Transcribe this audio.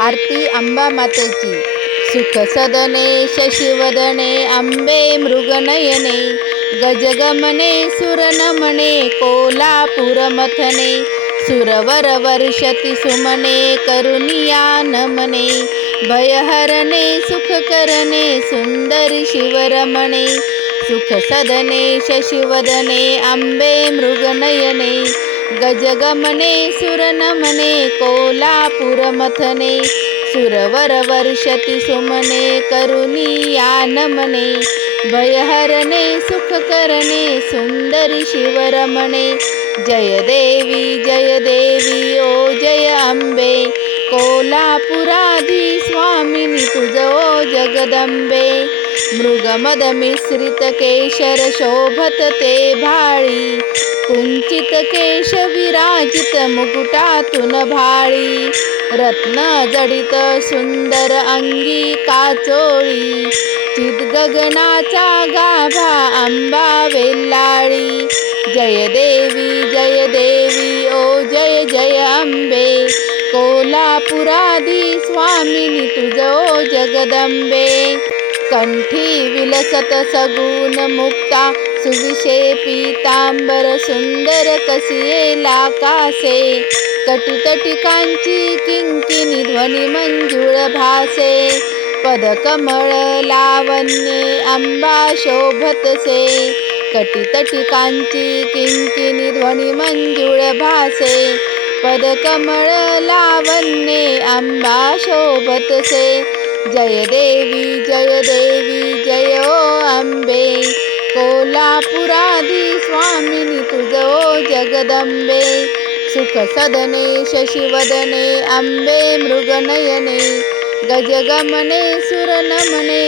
आरती अंबा मातेची. सुख सदने शशिवदने अंबे मृगनयने, गजगमने सुरनमने कोल्हापुरमथने, सुरवर वर्षती सुमने करुनिया नमने, भयहरणे सुखकरणे सुंदरी शिवरमणे, सुख सदने शशिवदने अंबे मृगनयने, गजगमने सुरनमने कोल्हापुरमथने, सुरवर वर्षती सुमने करुनिया नमने, भयहरणे सुखकरणे सुंदरी शिवरमणे, जय देवी ओ जय अंबे, कोल्हापुराधी स्वामिनी तुझ ओ जगदंबे, मृगमद मिश्रित केशर शोभत ते भाळी, कुंचित केश विराजित मुकुटातून भाळी, रत्न जडित सुंदर अंगी काचोळी, चित गगनाचा गाभा अंबा वेल्लाळी, जय देवी ओ जय जय अंबे, कोल्हापुराधी स्वामिनी तुझ ओ जगदंबे, कंठी विलसत सगुण मुक्ता सुविशे पीतांबर सुंदर कसियेला कासे, कटितटी कांची किंकिणी ध्वनी मंजुळ भासे, पदकमळ लावण्ये अंबा शोभतसे, कटितटी कांची किंकिणी ध्वनी मंजुळ भासे, पदकमळ लावण्ये अंबा शोभतसे, जय देवी जय ओ अंबे, कोल्हापुराधी स्वामिनी तुझ ओ जगदंबे, सुख सदने शशिवदने अंबे मृगनयने, गजगमने सुरनमने